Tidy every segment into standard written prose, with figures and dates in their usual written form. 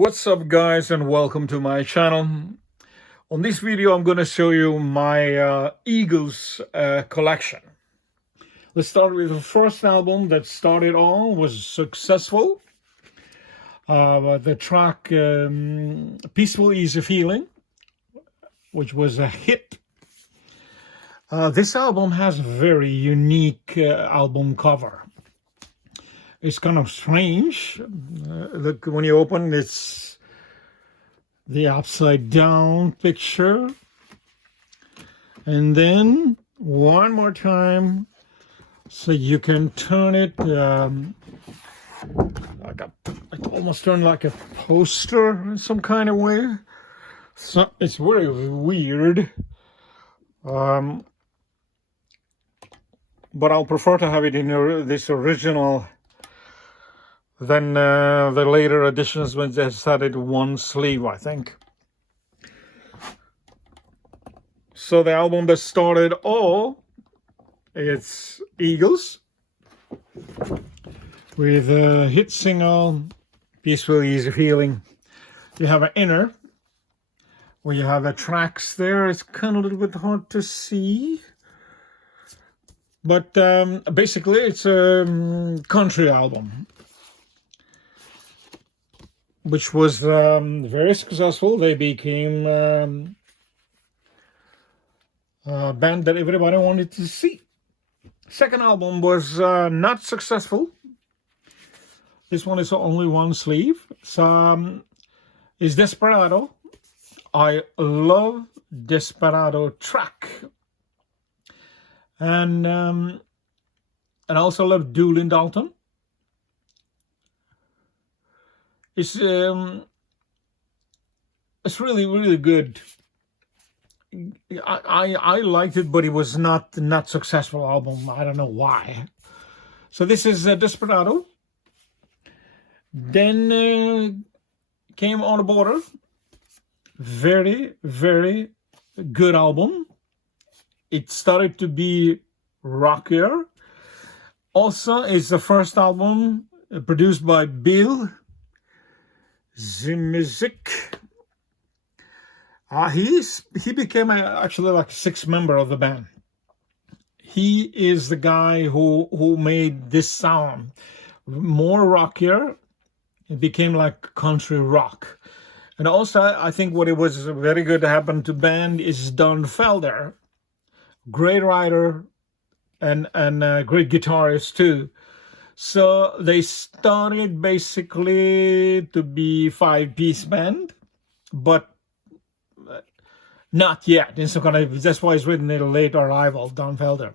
What's up, guys, and welcome to my channel. On this video I'm going to show you my Eagles collection. Let's start with the first album that started all, was successful. The track Peaceful Easy Feeling, which was a hit. This album has a very unique album cover. It's kind of strange. Look, when you open, it's the upside down picture. And then one more time, so you can turn it like almost turn like a poster in some kind of way. So it's very weird. But I'll prefer to have it in this original than the later editions when they added one sleeve, I think. So the album that started all, it's Eagles with a hit single, Peaceful Easy Feeling. You have an inner where you have the tracks there. It's kind of a little bit hard to see, but basically it's a country album, which was very successful. They became a band that everybody wanted to see. Second album was not successful. This one is only one sleeve. So is Desperado. I love Desperado track, and I also love Doolin Dalton. It's really good. I liked it, but it was not successful album. I don't know why. So this is Desperado. Then came On the Border. Very good album. It started to be rockier. Also, it's the first album produced by Bill Zimizik. He became actually like a sixth member of the band. He is the guy who made this sound more rockier. It became like country rock. And also, I think what it was very good to happen to band is Don Felder, great writer and great guitarist too. So they started basically to be 5-piece band, but not yet. That's why it's written in a late arrival, Don Felder.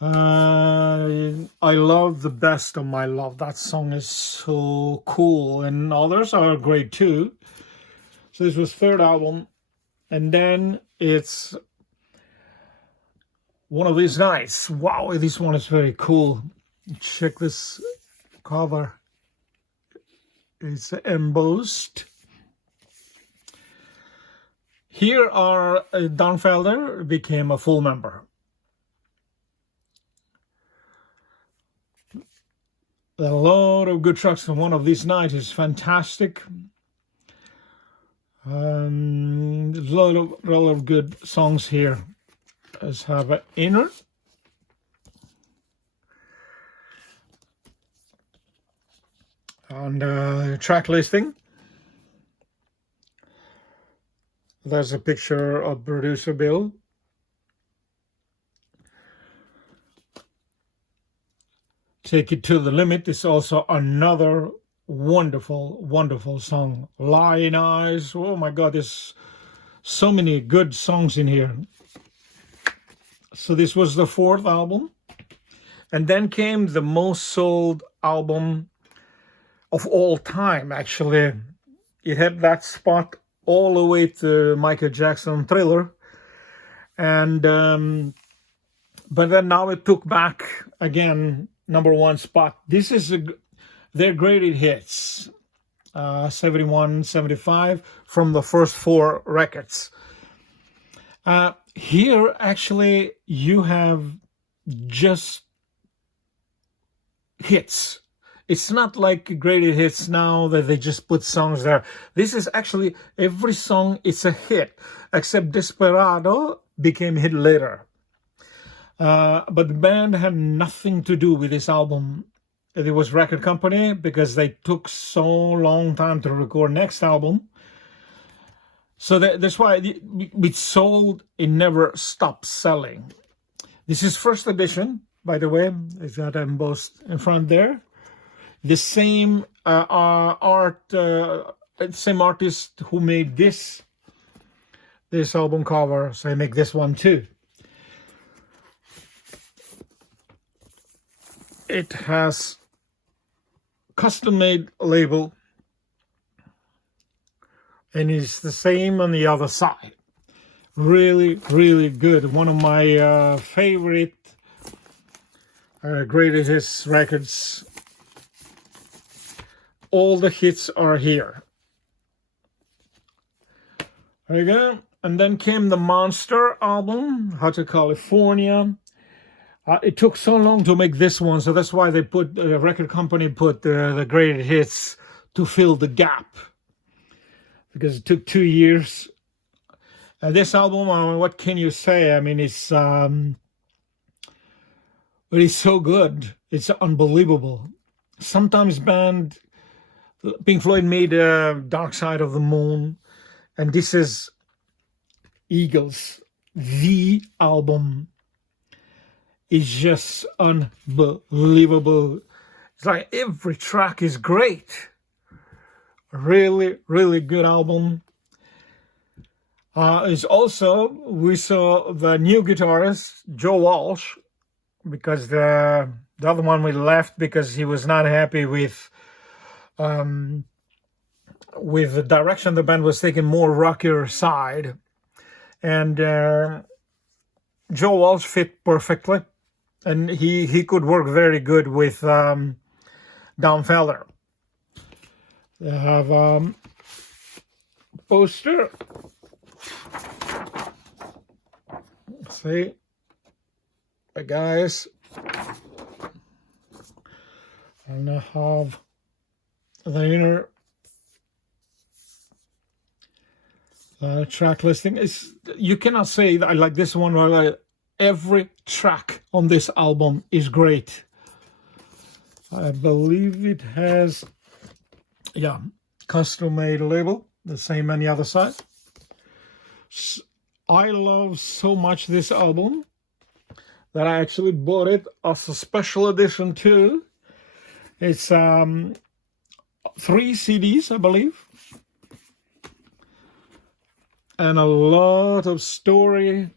I love The Best of My Love. That song is so cool, and others are great too. So this was third album, and then it's One of These Nights. Wow, this one is very cool. Check this cover. It's embossed. Here are Don Felder became a full member. A lot of good tracks from One of These Nights is fantastic. A lot of good songs here. Let's have an inner. And track listing. There's a picture of producer Bill. Take It to the Limit is also another wonderful song. Lion Eyes. Oh my God, there's so many good songs in here. So this was the fourth album. And then came the most sold album of all time, actually. It had that spot all the way to Michael Jackson Thriller. And but then now it took back again #1 spot. This is their greatest hits, 71, 75 from the first 4 records. Here actually you have just hits. It's not like greatest hits now that they just put songs there. This is actually, every song is a hit, except Desperado became a hit later. But the band had nothing to do with this album. It was record company, because they took so long time to record next album. So that's why it sold, it never stopped selling. This is first edition, by the way. It's got embossed in front there. The same same artist who made this album cover, so I make this one too. It has custom-made label, and it's the same on the other side. Really, really good. One of my favorite greatest hits records. All the hits are here. There you go. And then came the Monster album, Hotel California. It took so long to make this one, so that's why they put, the record company put the greatest hits to fill the gap, because it took 2 years. This album, what can you say? I mean, it's so good. It's unbelievable. Sometimes Pink Floyd made Dark Side of the Moon, and this is Eagles. The album is just unbelievable. It's like every track is great. Really, really good album. It's also, we saw the new guitarist, Joe Walsh, because the other one we left because he was not happy with the direction the band was taking, more rockier side. And Joe Walsh fit perfectly, and he could work very good with Don Felder. They have poster. See, the guys, and I have the inner track listing. You cannot say that I like this one, or every track on this album is great. I believe it has, yeah, custom-made label, the same on the other side. I love so much this album that I actually bought it as a special edition too. It's 3 CDs, I believe, and a lot of story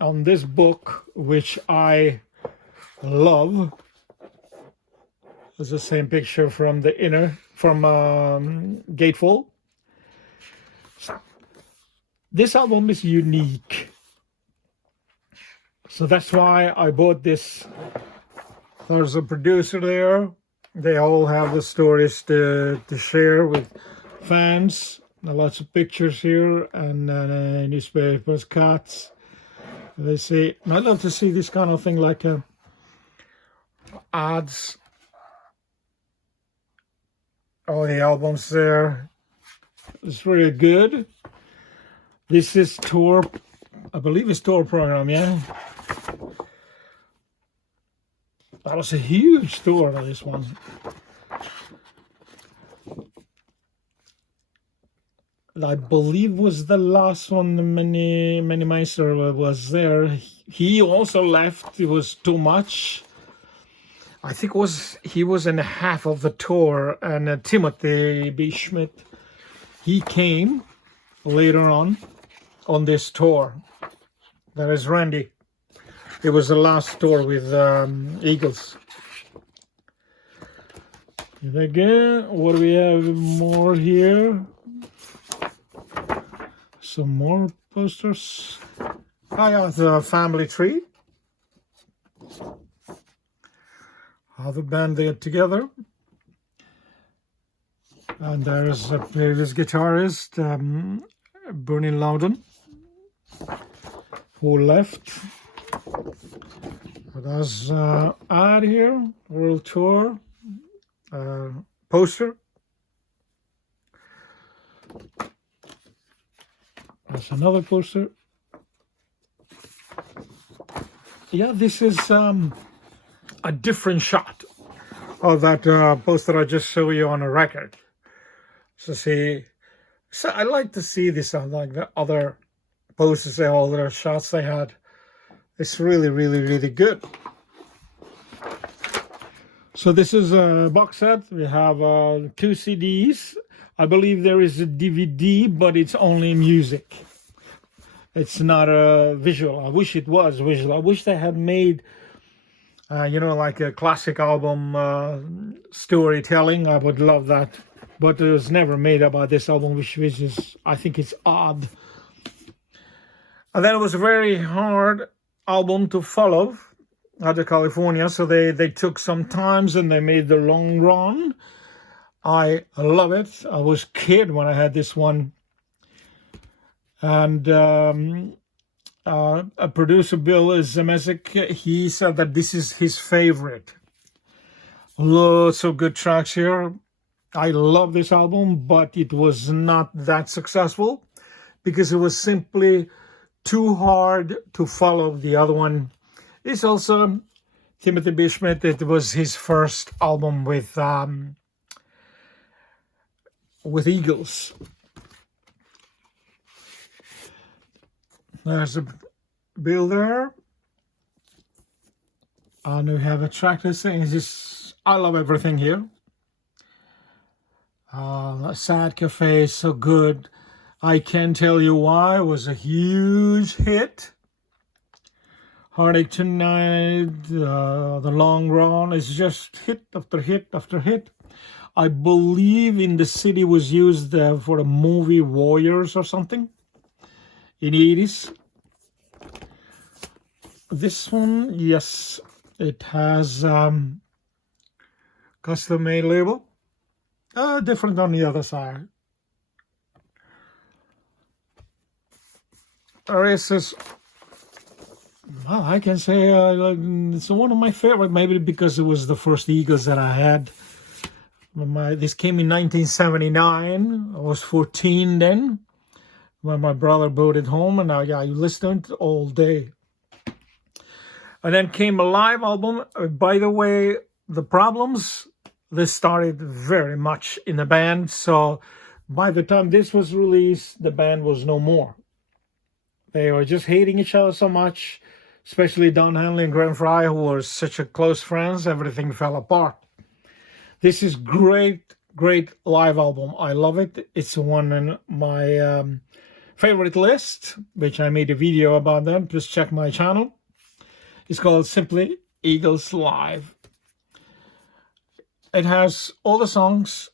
on this book, which I love. It's the same picture from the inner, from Gatefold. This album is unique, so that's why I bought this. There's a producer there. They all have the stories to share with fans. Lots of pictures here, and newspapers, cuts. They say, I love to see this kind of thing, like ads. All the albums there. It's really good. This is tour, I believe it's tour program, yeah. That was a huge tour, this one. I believe was the last one Manny Meister was there. He also left, it was too much. I think he was in half of the tour, and Timothy B. Schmidt, he came later on this tour. That is Randy. It was the last tour with Eagles. And again, what do we have more here? Some more posters. I have the family tree. How the band they get together. And there's a previous guitarist, Bernie Loudon, who left. There's ad here, world tour, poster. There's another poster. Yeah, this is a different shot of that poster I just showed you on a record. So see, so I like to see this on like the other posters and all the shots they had. It's really, really, really good. So this is a box set. We have 2 CDs. I believe there is a DVD, but it's only music. It's not a visual. I wish it was visual. I wish they had made, you know, like a classic album storytelling. I would love that. But it was never made about this album, which is, I think it's odd. And then it was a very hard album to follow out of California. So they took some times and they made the long run. I love it. I was a kid when I had this one. And a producer, Bill Zemezik, he said that this is his favorite. Lots of good tracks here. I love this album, but it was not that successful because it was simply too hard to follow the other one. It's also Timothy B. Schmidt. It was his first album with Eagles. There's a bill there. And we have a track that's saying, I love everything here. Sad Cafe is so good. I Can't Tell You Why was a huge hit. Heartache Tonight, The Long Run is just hit after hit after hit. I believe In the City was used for the movie Warriors or something in the 80s. This one, yes, it has custom-made label. Different on the other side. There is this, well, I can say it's one of my favorite, maybe because it was the first Eagles that I had. This came in 1979. I was 14 then, when my brother brought it home, and I listened all day. And then came a live album. By the way, the Problems, they started very much in the band. So by the time this was released, the band was no more. They were just hating each other so much, especially Don Henley and Graham Fry, who were such a close friends. Everything fell apart. This is great, great live album. I love it. It's one in my favorite list, which I made a video about them. Just check my channel. It's called simply Eagles Live. It has all the songs.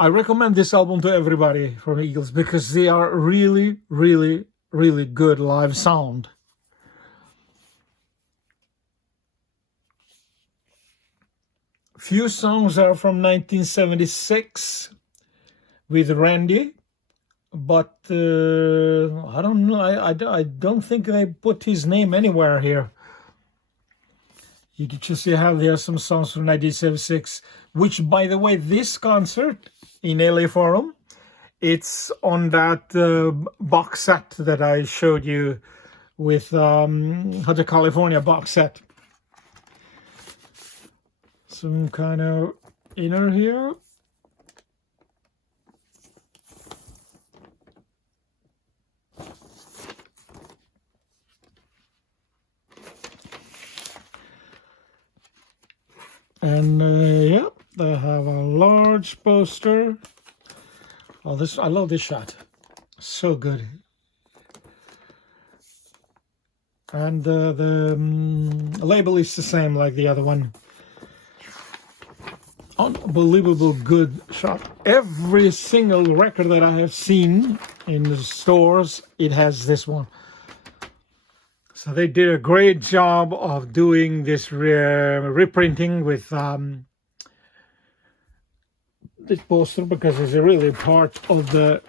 I recommend this album to everybody from Eagles because they are really, really, really good live sound. Few songs are from 1976 with Randy, but I don't know. I don't think they put his name anywhere here. You can just see how there are some songs from 1976, which, by the way, this concert in LA Forum, it's on that box set that I showed you with the California box set. Some kind of inner here. And yeah, they have a large poster. Oh, I love this shot. So good. And the label is the same like the other one. Unbelievable good shot. Every single record that I have seen in the stores, it has this one. So they did a great job of doing this reprinting with this poster, because it's a really part of the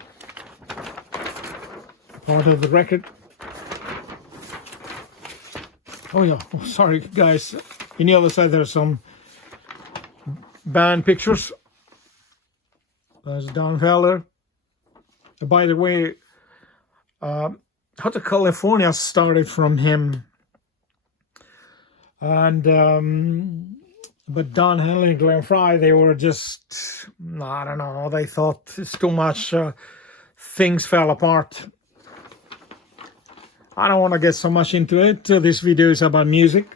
record. Oh yeah, oh, sorry guys. On the other side there's some band pictures. There's Don Felder. By the way, Hotel California started from him. And but Don Henley and Glenn Frey, they were just, I don't know, they thought it's too much, things fell apart. I don't want to get so much into it. This video is about music.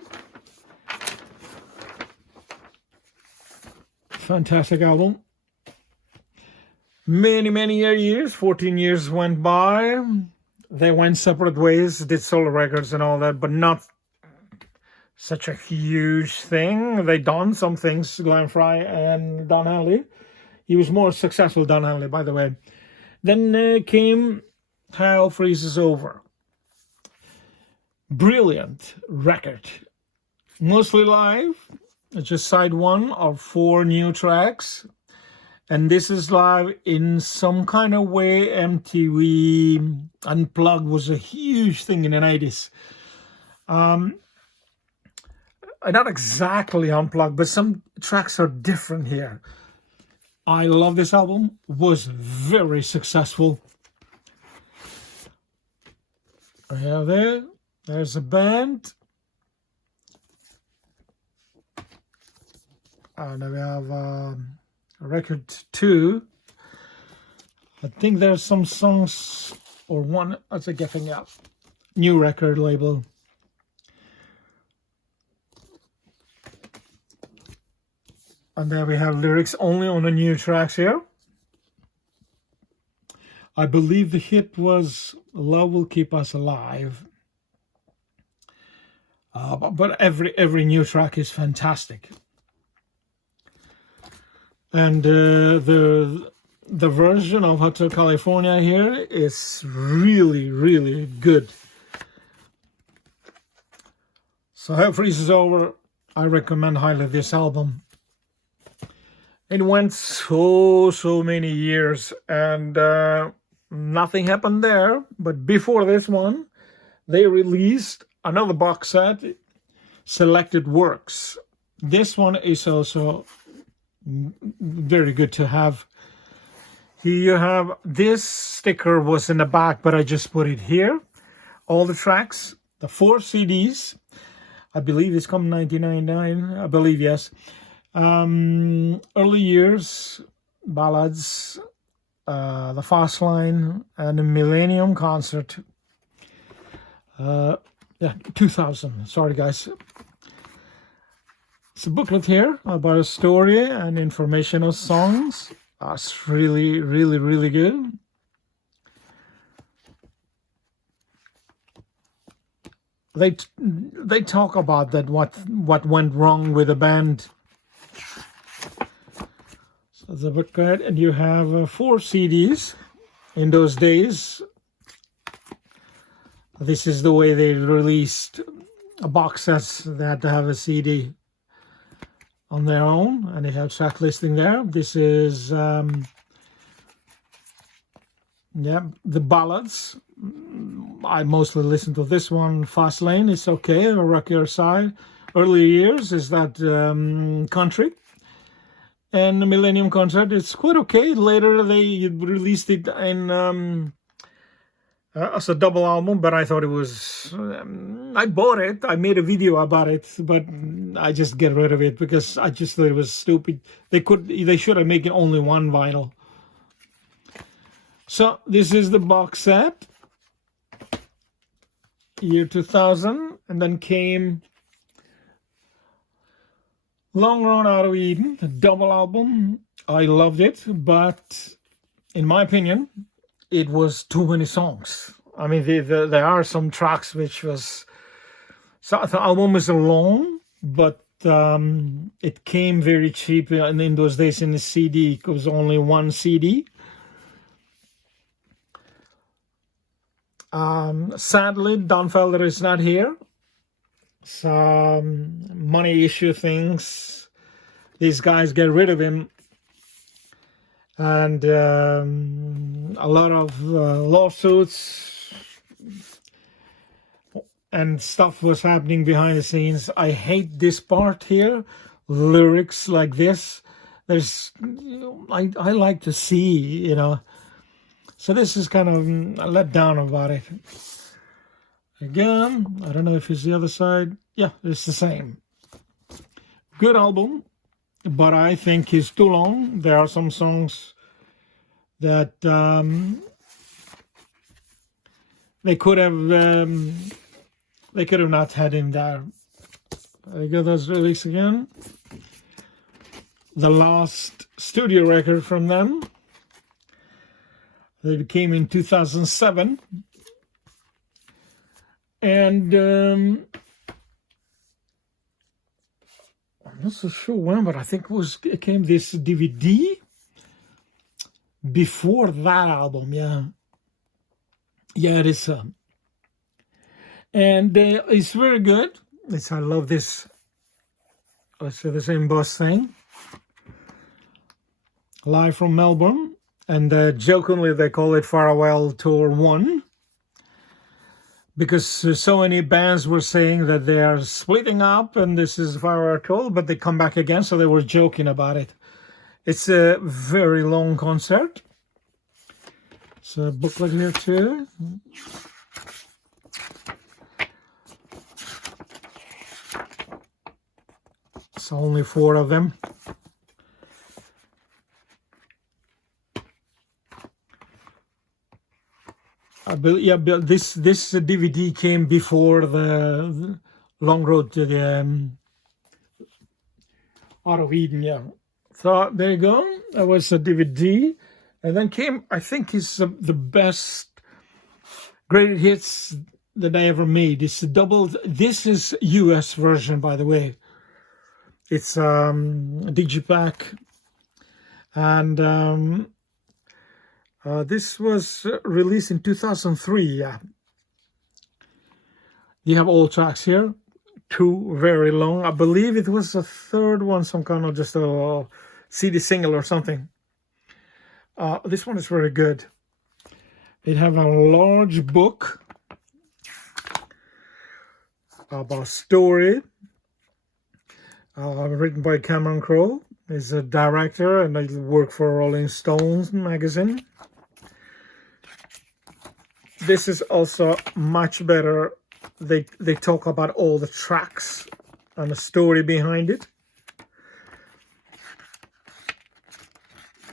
Fantastic album. Many years, 14 years went by. They went separate ways, did solo records and all that, but not such a huge thing. They done some things, Glenn Frey and Don Henley. He was more successful, Don Henley, by the way. Then came Hell Freezes Over. Brilliant record. Mostly live. It's just side one of 4 new tracks. And this is live in some kind of way. MTV Unplugged was a huge thing in the 90s. Not exactly unplugged, but some tracks are different here. I love this album. Was very successful. I have there's a band. And we have record 2. I think there's some songs or one. What's it getting up? New record label. And there we have lyrics only on the new tracks here. I believe the hit was Love Will Keep Us Alive. But every new track is fantastic. And the version of Hotel California here is really good. So Hell Freezes Over, I recommend highly this album. It went so many years and nothing happened there. But before this one, they released another box set, Selected Works. This one is also very good to have. Here you have, this sticker was in the back, but I just put it here. All the tracks, the 4 CDs. I believe it's come $19.99. I believe, yes. Early Years, Ballads, The Fast Line, and the Millennium Concert. Yeah, 2000. Sorry, guys. It's a booklet here about a story and informational songs. That's really good. They talk about that what went wrong with the band. So the booklet, and you have 4 CDs. In those days, this is the way they released a box sets. They had to have a CD on their own, and they have track listing there. This is the ballads. I mostly listen to this one. Fast Lane is okay. A Rock Your Side. Early Years is that country. And the Millennium Concert, it's quite okay. Later they released it in as a double album, but I thought it was, I bought it, I made a video about it, but I just get rid of it because I just thought it was stupid. They should have made it only one vinyl. So this is the box set, year 2000, and then came Long Run Out of Eden, a double album. I loved it, but in my opinion, it was too many songs. I mean, there are some tracks which was... So the album is long, but it came very cheap. And in those days in the CD, it was only 1 CD. Sadly, Don Felder is not here. Some money issue things. These guys get rid of him. And a lot of lawsuits. and stuff was happening behind the scenes. I hate this part here, lyrics like this. There's, I like to see, you know. So this is kind of a let down about it. Again, I don't know if it's the other side. Yeah, it's the same. Good album, but I think it's too long. There are some songs that they could have not had in there. I got those lyrics again. The last studio record from them. It came in 2007. And I'm not so sure when, but I think it came this DVD before that album. Yeah, it is. And it's very good. I love this. Let's say the same boss thing. Live from Melbourne, and jokingly they call it Farewell Tour 1. Because so many bands were saying that they are splitting up and this is Farewell Tour, but they come back again, so they were joking about it. It's a very long concert. So a booklet here too. It's only 4 of them. Yeah, but this DVD came before the Long Road to the Out of Eden. Yeah, so there you go. That was a DVD, and then came, I think, is the best greatest hits that I ever made. It's a double. This is US version, by the way. It's a digipack, and this was released in 2003, yeah. You have all tracks here, 2 very long. I believe it was a third one, some kind of just a CD single or something. This one is very good. It have a large book about story, written by Cameron Crowe. He's a director and I work for Rolling Stones magazine. This is also much better. They talk about all the tracks and the story behind it.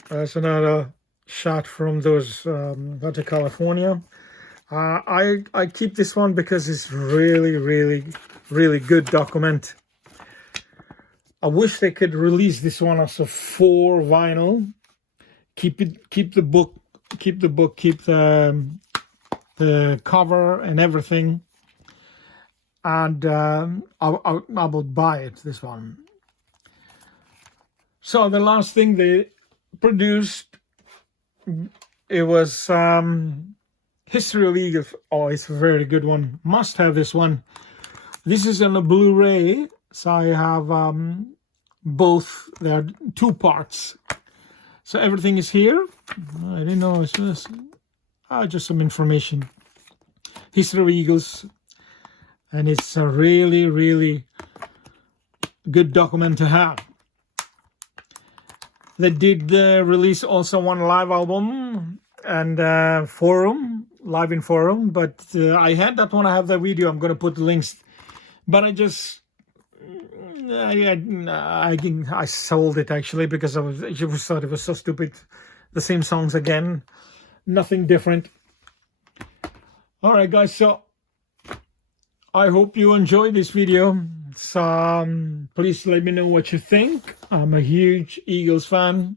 There's another shot from those Hotel California. I keep this one because it's really, really, really good document. I wish they could release this one as a 4 vinyl. Keep the book, keep the cover and everything, and I would buy it, this one. So the last thing they produced, it was History of Eagles. Oh, it's a very good one. Must have this one. This is on a Blu-ray, so I have both. There are 2 parts. So everything is here. I didn't know it was just some information. History of Eagles, and it's a really, really good document to have. They did release also one live album and forum, live in forum, but I had that one. I have the video. I'm going to put the links, but I just I sold it actually because I just thought it was so stupid. The same songs again, nothing different. All right, guys, so I hope you enjoyed this video. So please let me know what you think. I'm a huge Eagles fan.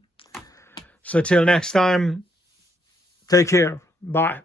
So till next time, take care. Bye.